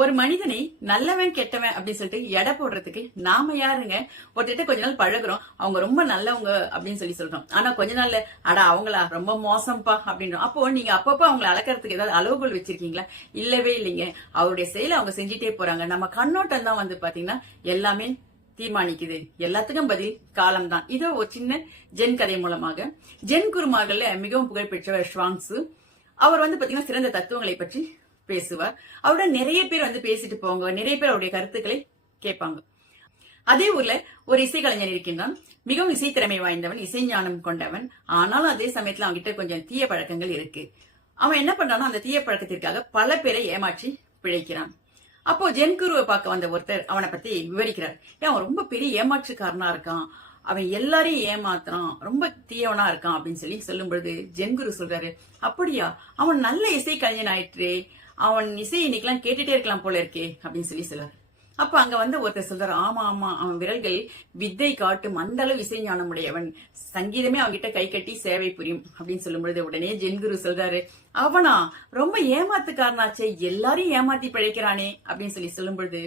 ஒரு மனிதனை நல்லவன் கெட்டவன் அப்படின்னு சொல்லிட்டு எடை போடுறதுக்கு நாம யாருங்க? ஒருத்தட்ட கொஞ்ச நாள் பழகுறோம். அவங்க ரொம்ப நல்லவங்க அப்படின்னு சொல்லி சொல்றோம். ஆனா கொஞ்ச நாள்ல அட அவங்களா? ரொம்ப மோசம்ப்பா அப்படின்றோம். அப்போ நீங்க அப்பப்போ அவங்களை அளக்கறதுக்கு ஏதாவது அளவுகள் வச்சிருக்கீங்களா? இல்லவே இல்லைங்க. அவருடைய செயலை அவங்க செஞ்சுட்டே போறாங்க. நம்ம கண்ணோட்டம் தான் வந்து பாத்தீங்கன்னா எல்லாமே தீர்மானிக்குது. எல்லாத்துக்கும் பதில் காலம் தான். இதோ ஒரு சின்ன ஜென் கதை மூலமாக. ஜென் குருமார்கள்ல மிகவும் புகழ்பெற்றவர் ஷுவாங்ஸு அவர் வந்து பாத்தீங்கன்னா சிறந்த தத்துவங்களை பற்றி பேசுவார். அவரோட நிறைய பேர் வந்து பேசிட்டு போவாங்க. நிறைய பேர் அவருடைய கருத்துக்களை கேட்பாங்க. அதே ஊர்ல ஒரு இசைக்கலைஞன் இருக்கின்றான். மிகவும் இசைத்திறமை வாய்ந்தவன் இசைஞானம் கொண்டவன். ஆனாலும் அதே சமயத்துல அவன்கிட்ட கொஞ்சம் தீய பழக்கங்கள் இருக்கு. அவன் என்ன பண்றானோ அந்த தீய பழக்கத்திற்காக பல பேரை ஏமாற்றி பிழைக்கிறான். அப்போ ஜென்குருவை பார்க்க வந்த ஒருத்தர் அவனை பத்தி விவரிக்கிறார். ஏன் அவன் ரொம்ப பெரிய ஏமாற்றுக்காரனா இருக்கான். அவன் எல்லாரையும் ஏமாத்துறான். ரொம்ப தீயவனா இருக்கான். அப்படின்னு சொல்லி சொல்லும் பொழுது ஜென்குரு சொல்றாரு அப்படியா? அவன் நல்ல இசை கலைஞன் ஆயிற்று. அவன் இசை இன்னைக்கெல்லாம் கேட்டுட்டே இருக்கலாம் போல இருக்கே அப்படின்னு சொல்லி சொல்றாரு. அப்ப அங்க வந்து ஒருத்தர் சொல்றாரு ஆமா ஆமா அவன் விரல்கள் வித்தை காட்டும் அந்த அளவு இசை ஞானம் உடையவன் சங்கீதமே அவன்கிட்ட கை கட்டி சேவை புரியும் அப்படின்னு சொல்லும் பொழுது உடனே ஜென்குரு சொல்றாரு அவனா ரொம்ப ஏமாத்துக்காரனாச்சே எல்லாரையும் ஏமாத்தி பிழைக்கிறானே அப்படின்னு சொல்லி சொல்லும் பொழுது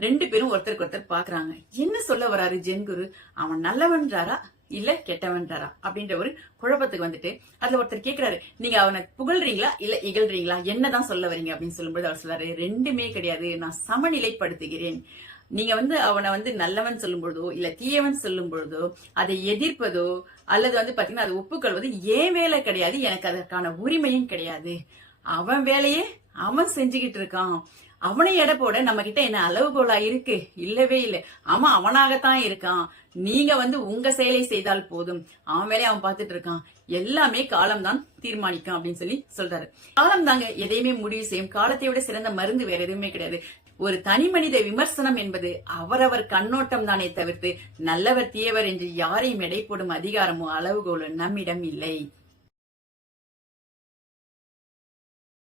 ரெண்டு பேரும் ஒருத்தருக்கு ஒருத்தர் பாக்குறாங்க என்ன சொல்ல வராரு ஜென்குரு? அவன் நல்லவன்றாரா? இல்ல கெட்டவன்றாரா அப்படின்ற ஒரு குழப்பத்துக்கு வந்துட்டு அதுல ஒருத்தர் கேக்குறாரு நீங்க அவனை புகழ்றீங்களா? இல்ல இகழ்றீங்களா? என்னதான் சொல்ல வரீங்க அப்படின்னு சொல்லும்போது அவர் சொல்றாரு ரெண்டுமே கிடையாது நான் சமநிலைப்படுத்துகிறேன். நீங்க வந்து அவனை வந்து நல்லவன் சொல்லும் பொழுதோ இல்ல தீயவன் சொல்லும் பொழுதோ அதை எதிர்ப்பதோ அல்லது வந்து பாத்தீங்கன்னா அதை ஒப்புக்கொள்வது ஏன் வேலை கிடையாது எனக்கு அதற்கான உரிமையும் கிடையாது. அவன் வேலையே அவன் செஞ்சுக்கிட்டு இருக்கான். அவனை எடை போட நம்ம கிட்ட என்ன அளவுகோலா இருக்கு? இல்லவே இல்லை. அவன் அவனாகத்தான் இருக்கான். நீங்க வந்து உங்க செயலை செய்தால் போதும். அவன் வேலையை அவன் பார்த்துட்டு இருக்கான். எல்லாமே காலம் தான் தீர்மானிக்கும் அப்படின்னு சொல்லி சொல்றாரு. காலம் தாங்க எதையுமே முடிவு செய்யும். காலத்தை விட சிறந்த மருந்து வேற எதுவுமே கிடையாது. ஒரு தனி மனித விமர்சனம் என்பது அவரவர் கண்ணோட்டம் தானே தவிர்த்து நல்லவர் தீயவர் என்று யாரையும் எடை போடும் அதிகாரமோ அளவுகோலோ நம்மிடம் இல்லை.